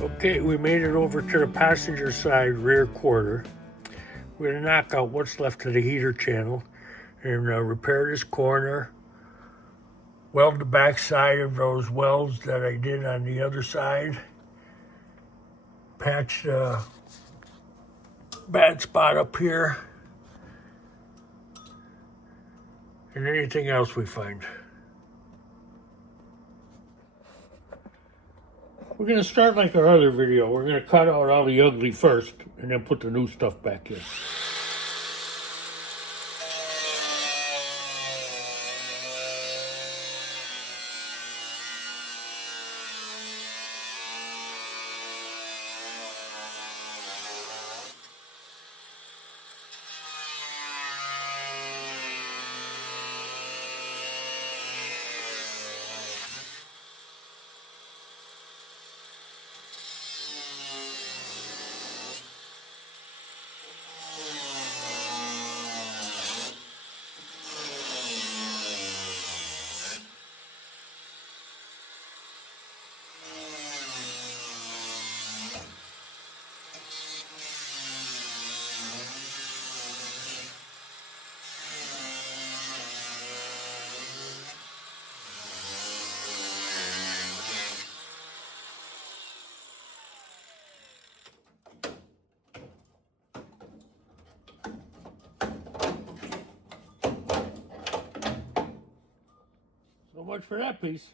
Okay, we made it over to the passenger side rear quarter. We're gonna knock out what's left of the heater channel and repair this corner, weld the back side of those welds that I did on the other side, patch the bad spot up here, and anything else we find. We're gonna start like our other video. We're gonna cut out all the ugly first and then put the new stuff back in. So much for that piece.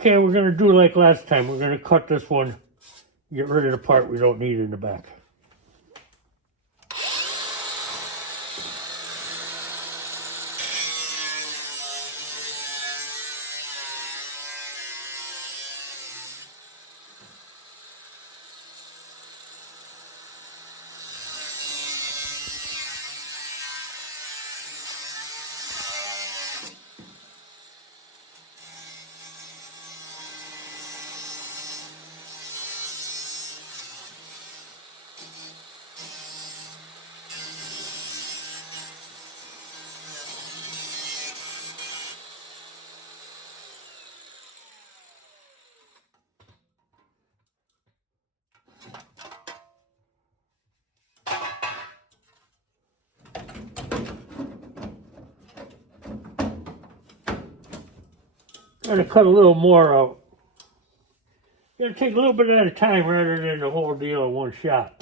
Okay, we're gonna do like last time. We're gonna cut this one, get rid of the part we don't need in the back. Gotta cut a little more out. Gotta take a little bit at a time rather than the whole deal in one shot.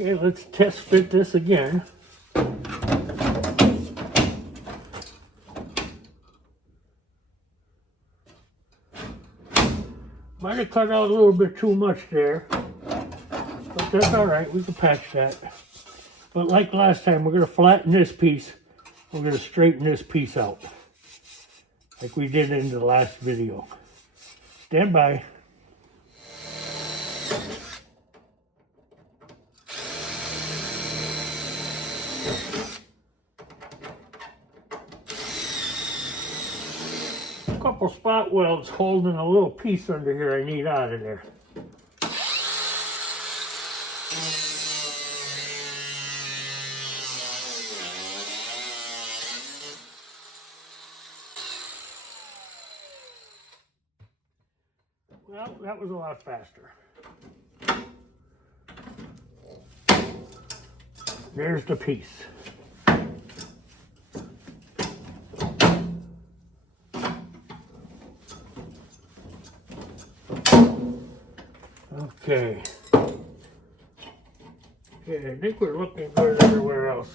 Okay, let's test fit this again. Might have cut out a little bit too much there, but that's all right, we can patch that. But like last time, we're gonna flatten this piece, we're gonna straighten this piece out, like we did in the last video. Stand by. Couple spot welds holding a little piece under here I need out of there. Well, that was a lot faster. There's the piece. Okay. Okay, I think we're looking good everywhere else.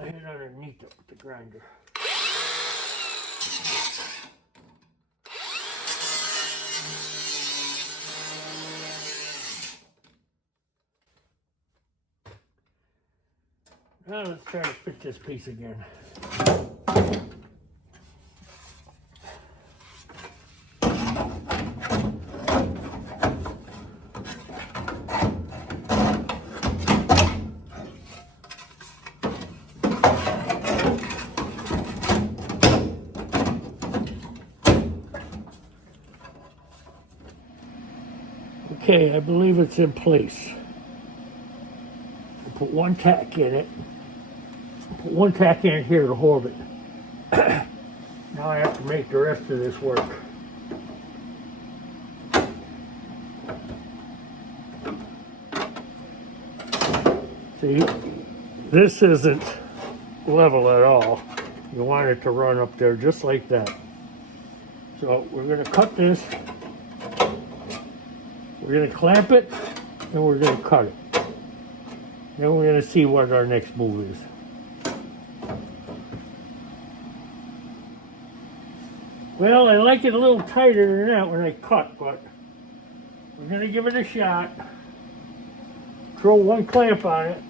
I hit underneath it with the grinder. Now let's try to fit this piece again. Okay, I believe it's in place. I'll put one tack in it. Put one tack in here to hold it. Now I have to make the rest of this work. See, this isn't level at all. You want it to run up there just like that. So we're going to cut this. We're going to clamp it, and we're going to cut it. Then we're going to see what our next move is. Well, I like it a little tighter than that when I cut, but we're going to give it a shot. Throw one clamp on it.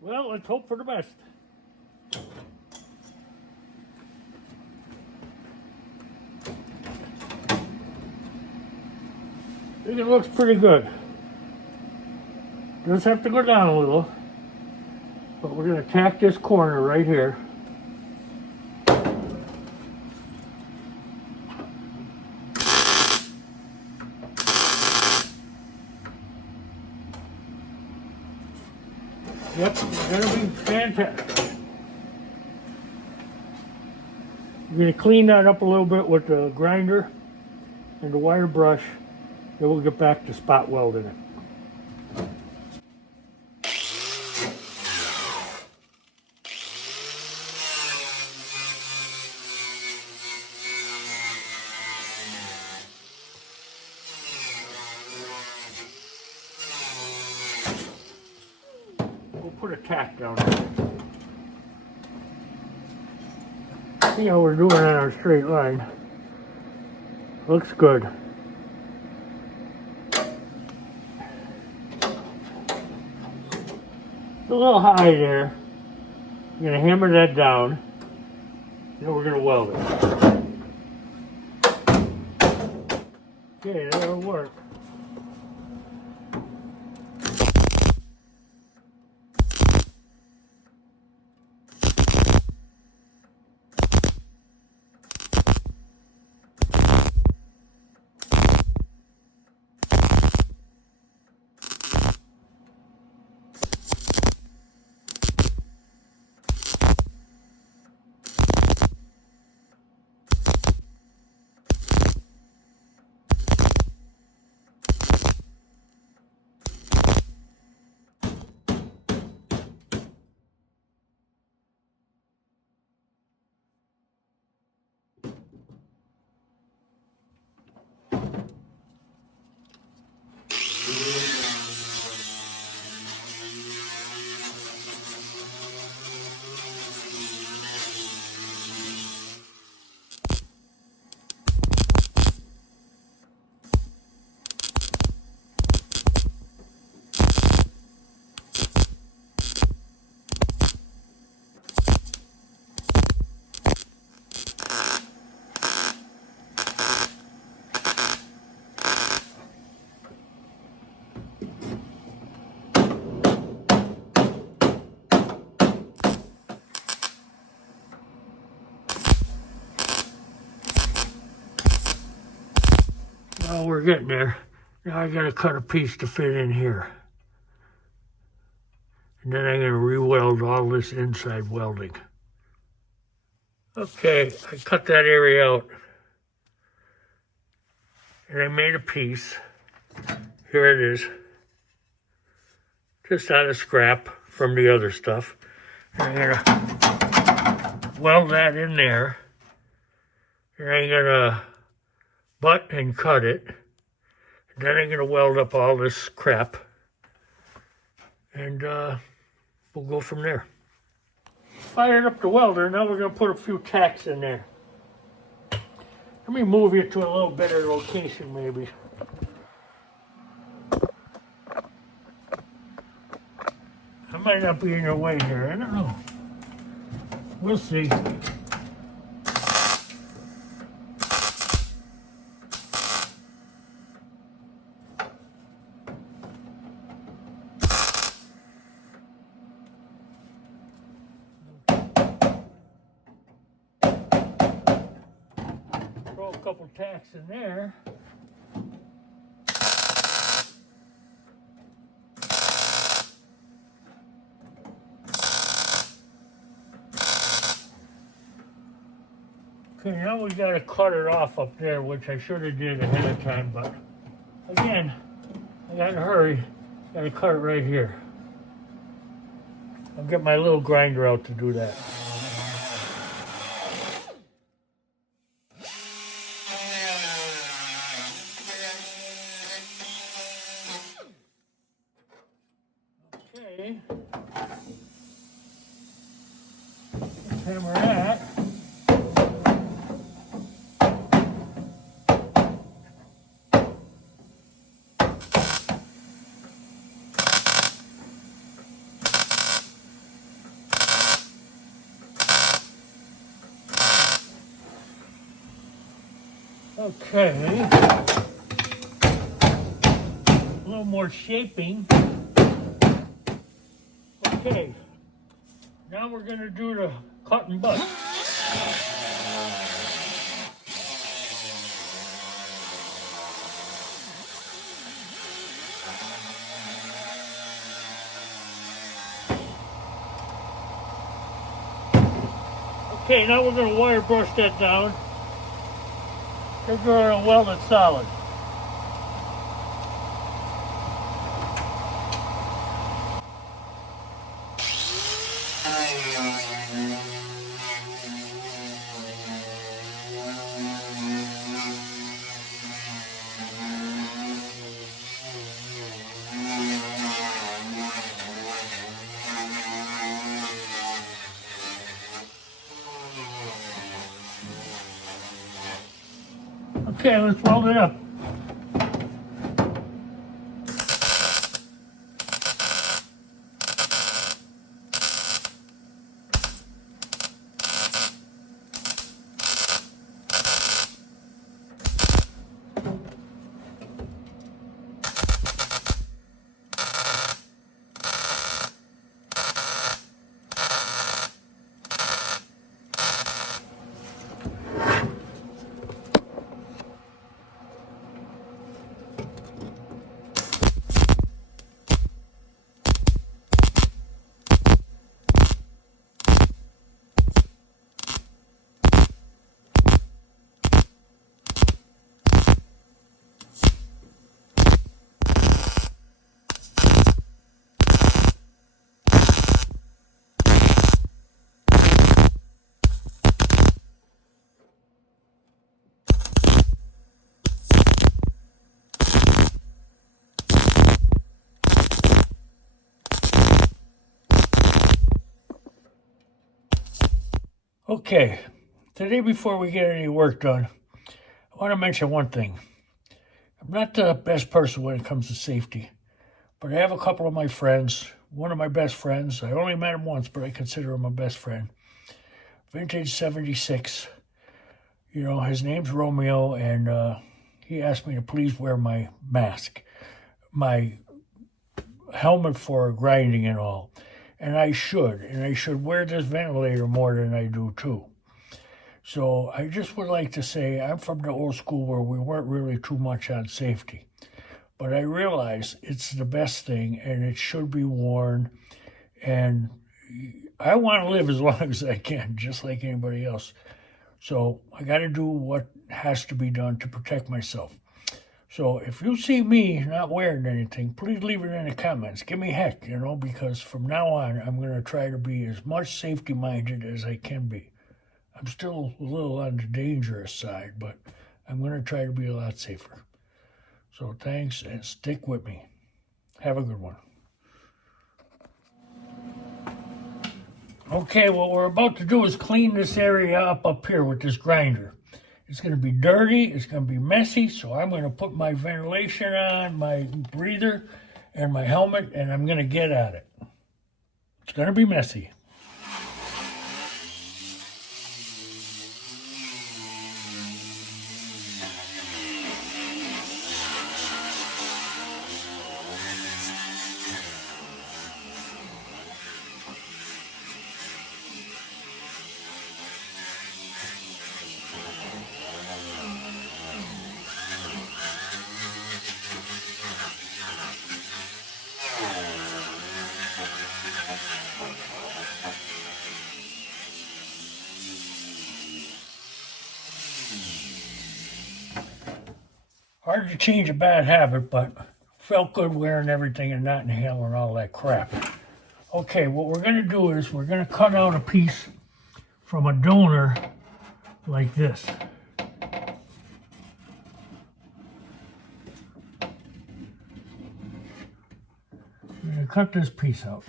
Well, let's hope for the best. I think it looks pretty good. Does have to go down a little, but we're going to tack this corner right here. Yep, it's going to be fantastic. We're going to clean that up a little bit with the grinder and the wire brush. Then we'll get back to spot welding it. We'll put a tack down there. See how we're doing on our straight line. Looks good. It's a little high there. I'm going to hammer that down. Then we're going to weld it. Okay, that'll work. Well, we're getting there. Now I gotta cut a piece to fit in here. And then I'm gonna re-weld all this inside welding. Okay, I cut that area out. And I made a piece. Here it is. Just out of scrap from the other stuff. And I'm gonna weld that in there. And I'm gonna butt and cut it. And then I'm gonna weld up all this crap. And we'll go from there. Fired up the welder. Now we're gonna put a few tacks in there. Let me move you to a little better location maybe. I might not be in your way here, I don't know. We'll see. Throw a couple tacks in there. Okay, now we gotta cut it off up there, which I should have did ahead of time, but again, I got in a hurry. Gotta cut it right here. I'll get my little grinder out to do that. Okay. Let's hammer that. Okay, a little more shaping. Okay, now we're going to do the cut and butt. Okay, now we're going to wire brush that down. We're going to weld it solid. Okay, let's weld it up. Okay, today before we get any work done, I want to mention one thing. I'm not the best person when it comes to safety, but I have a couple of my friends. One of my best friends, I only met him once, but I consider him my best friend. Vintage 76. You know, his name's Romeo, and he asked me to please wear my mask, my helmet for grinding and all. And I should wear this ventilator more than I do too. So I just would like to say I'm from the old school where we weren't really too much on safety. But I realize it's the best thing and it should be worn. And I want to live as long as I can, just like anybody else. So I got to do what has to be done to protect myself. So if you see me not wearing anything, please leave it in the comments. Give me heck, because from now on, I'm going to try to be as much safety minded as I can be. I'm still a little on the dangerous side, but I'm going to try to be a lot safer. So thanks and stick with me. Have a good one. Okay, what we're about to do is clean this area up here with this grinder. It's going to be dirty, it's going to be messy, so I'm going to put my ventilation on, my breather, and my helmet, and I'm going to get at it. It's going to be messy. Hard to change a bad habit, but felt good wearing everything and not inhaling all that crap. Okay, what we're going to do is we're going to cut out a piece from a donor like this. We're going to cut this piece out.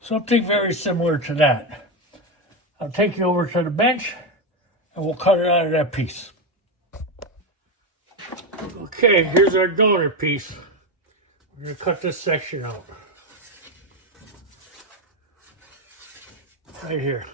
Something very similar to that. I'll take you over to the bench and we'll cut it out of that piece. Okay, here's our donor piece. We're going to cut this section out. Right here.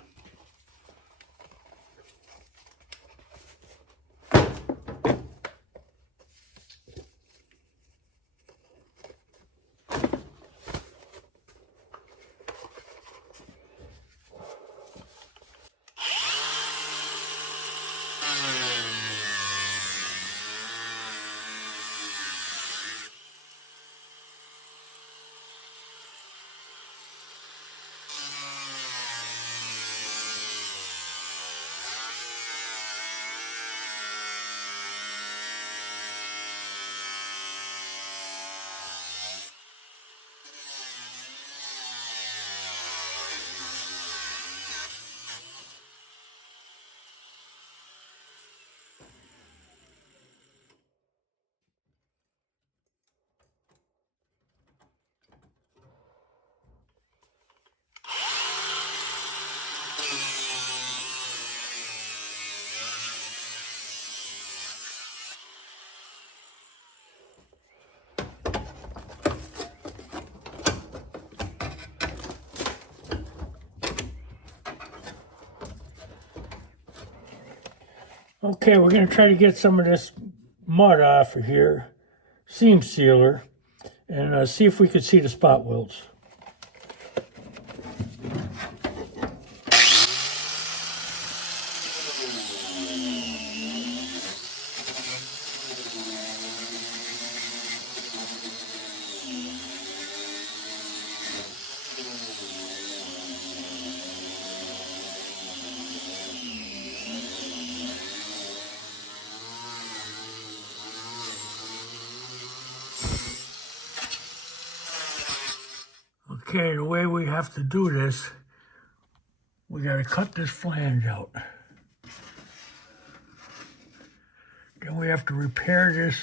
Okay, we're going to try to get some of this mud off of here, seam sealer, and see if we could see the spot welds. Okay, the way we have to do this, we got to cut this flange out. Then we have to repair this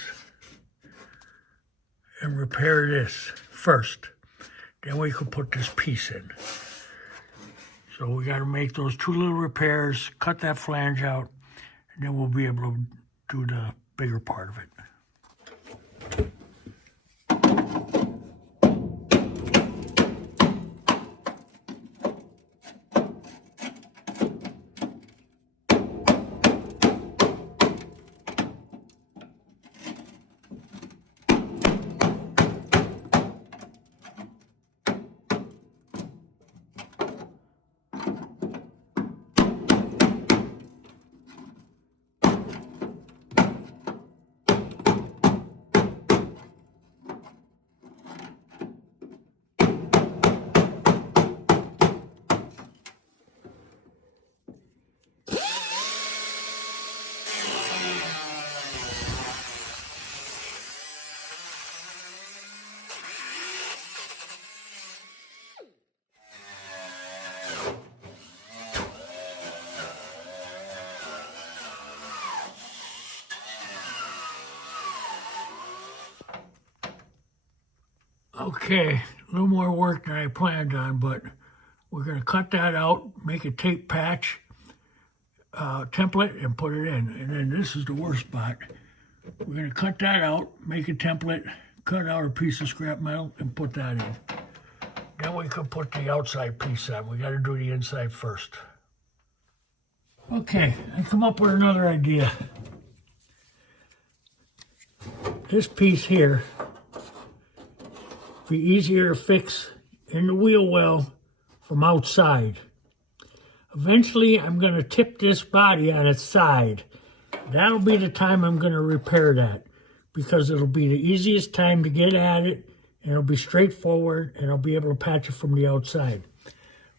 and repair this first. Then we can put this piece in. So we got to make those two little repairs, cut that flange out, and then we'll be able to do the bigger part of it. Okay, a little more work than I planned on, but we're going to cut that out, make a tape patch template, and put it in. And then this is the worst spot. We're going to cut that out, make a template, cut out a piece of scrap metal, and put that in. Then we can put the outside piece on. We got to do the inside first. Okay, I come up with another idea. This piece here be easier to fix in the wheel well from outside. Eventually, I'm going to tip this body on its side. That'll be the time I'm going to repair that, because it'll be the easiest time to get at it, and it'll be straightforward, and I'll be able to patch it from the outside.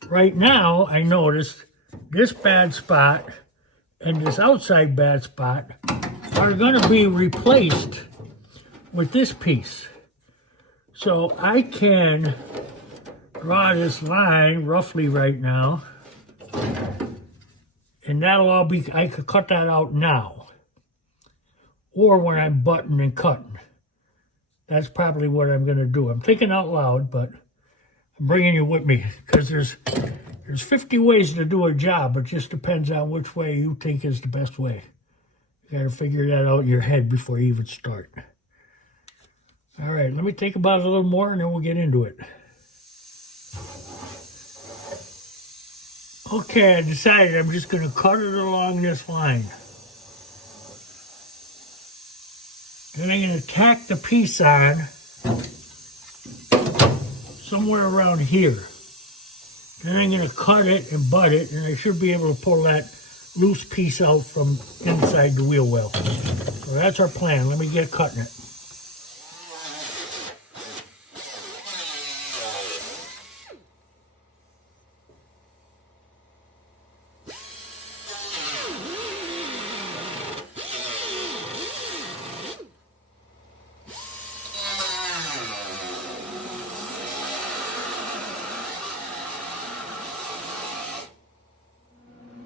Right now, I noticed this bad spot and this outside bad spot are going to be replaced with this piece. So I can draw this line roughly right now, and that'll all be, I could cut that out now, or when I'm butting and cutting. That's probably what I'm going to do. I'm thinking out loud, but I'm bringing you with me, because there's 50 ways to do a job. It just depends on which way you think is the best way. You got to figure that out in your head before you even start. All right, let me think about it a little more, and then we'll get into it. Okay, I decided I'm just going to cut it along this line. Then I'm going to tack the piece on somewhere around here. Then I'm going to cut it and butt it, and I should be able to pull that loose piece out from inside the wheel well. So that's our plan. Let me get cutting it.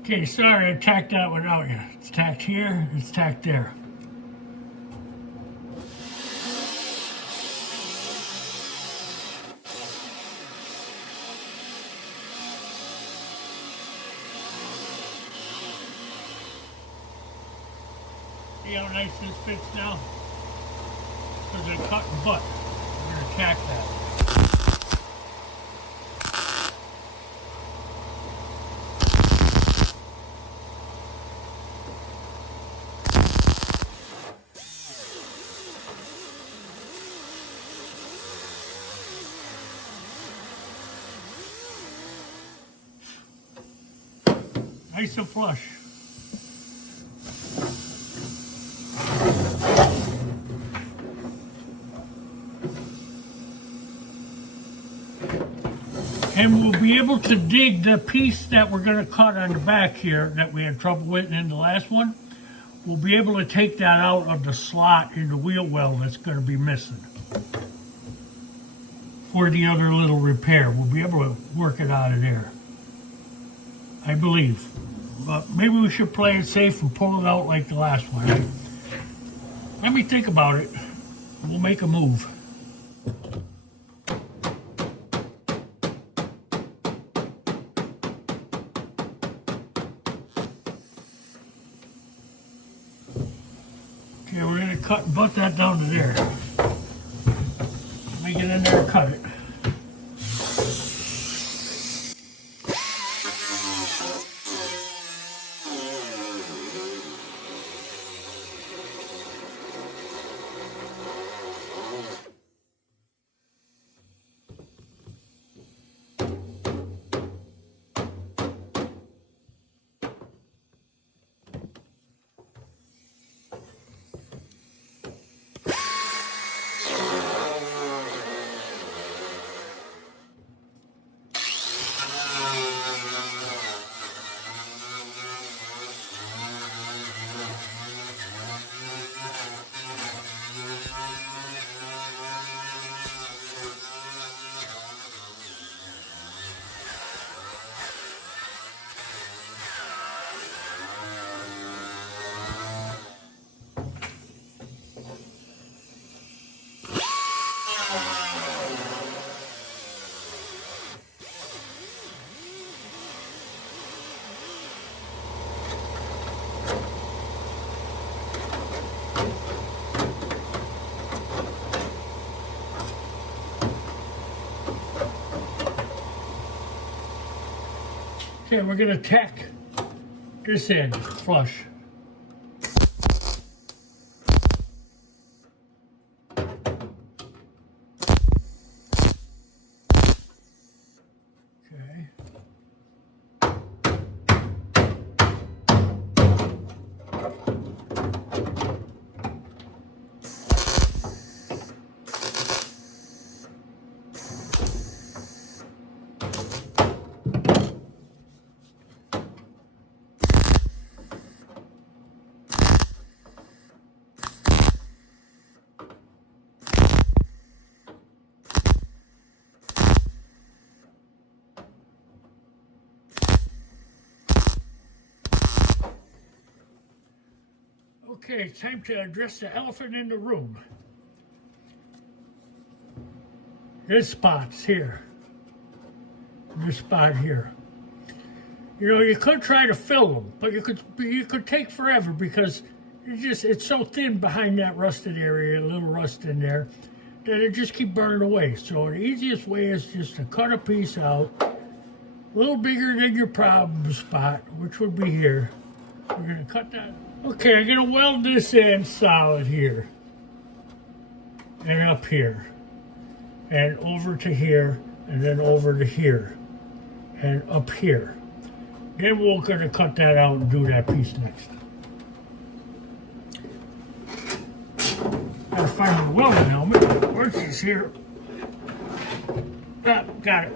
Okay, sorry, I tacked that without you. It's tacked here, it's tacked there. See how nice this fits now? Because I cut and butt. We're going to tack that. Nice and flush. And we'll be able to dig the piece that we're going to cut on the back here that we had trouble with in the last one. We'll be able to take that out of the slot in the wheel well that's going to be missing for the other little repair. We'll be able to work it out of there, I believe. But maybe we should play it safe and pull it out like the last one. Let me think about it. We'll make a move. Okay, we're going to cut and butt that down to there. Let me get in there and cut it. Okay, we're gonna tack this end flush. Okay. Okay, time to address the elephant in the room. This spot's here. This spot here. You know, you could try to fill them, but you could take forever because it's so thin behind that rusted area, a little rust in there, that it just keep burning away. So the easiest way is just to cut a piece out, a little bigger than your problem spot, which would be here. We're gonna cut that. Okay, I'm gonna weld this end solid here, and up here, and over to here, and then over to here, and up here. Then we're gonna cut that out and do that piece next. Gotta find my welding helmet. Where's this here? Ah, got it.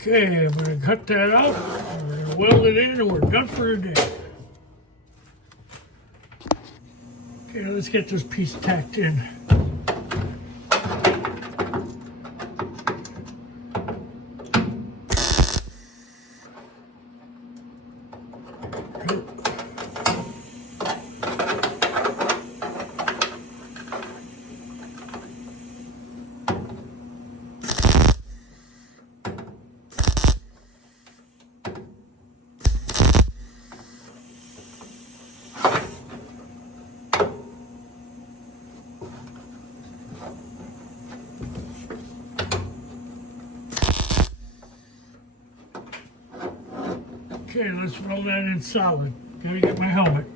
Okay, I'm gonna cut that out, we're gonna weld it in, and we're done for the day. Okay, let's get this piece tacked in. Okay, let's roll that in solid. Gotta get my helmet.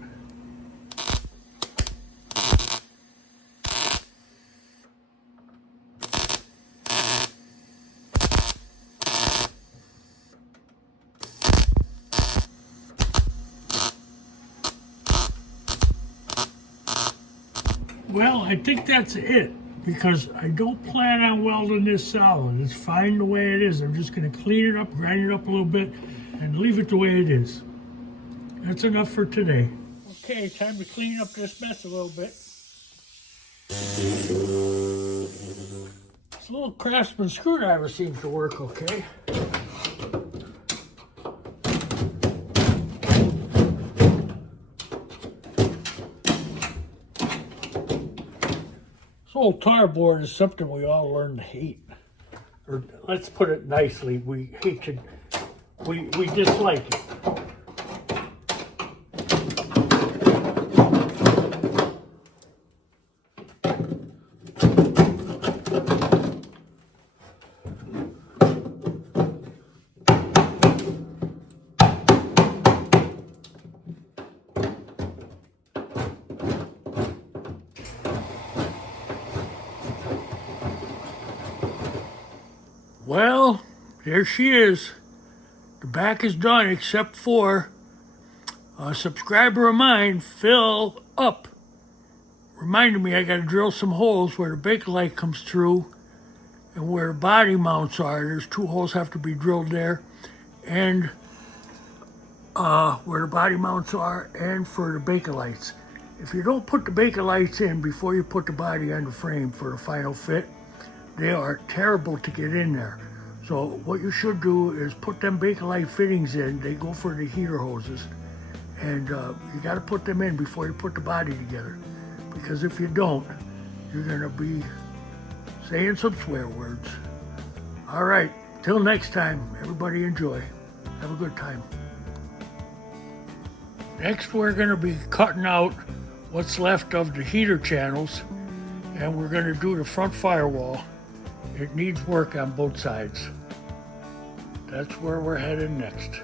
Well, I think that's it, because I don't plan on welding this solid. It's fine the way it is. I'm just gonna clean it up, grind it up a little bit, and leave it the way it is. That's enough for today. Okay, time to clean up this mess a little bit. This little Craftsman screwdriver seems to work okay. This old tar board is something we all learn to hate. Or let's put it nicely, we hate to, we dislike it. Well, there she is. The back is done except for a subscriber of mine, Phil Up, reminded me I got to drill some holes where the Bakelite comes through and where the body mounts are. There's 2 holes have to be drilled there, and where the body mounts are, and for the Bakelites. If you don't put the Bakelites in before you put the body on the frame for the final fit, they are terrible to get in there. So what you should do is put them Bakelite fittings in. They go for the heater hoses, and you got to put them in before you put the body together, because if you don't, you're gonna be saying some swear words. All right, till next time, everybody enjoy. Have a good time. Next, we're gonna be cutting out what's left of the heater channels, and we're gonna do the front firewall. It needs work on both sides. That's where we're headed next.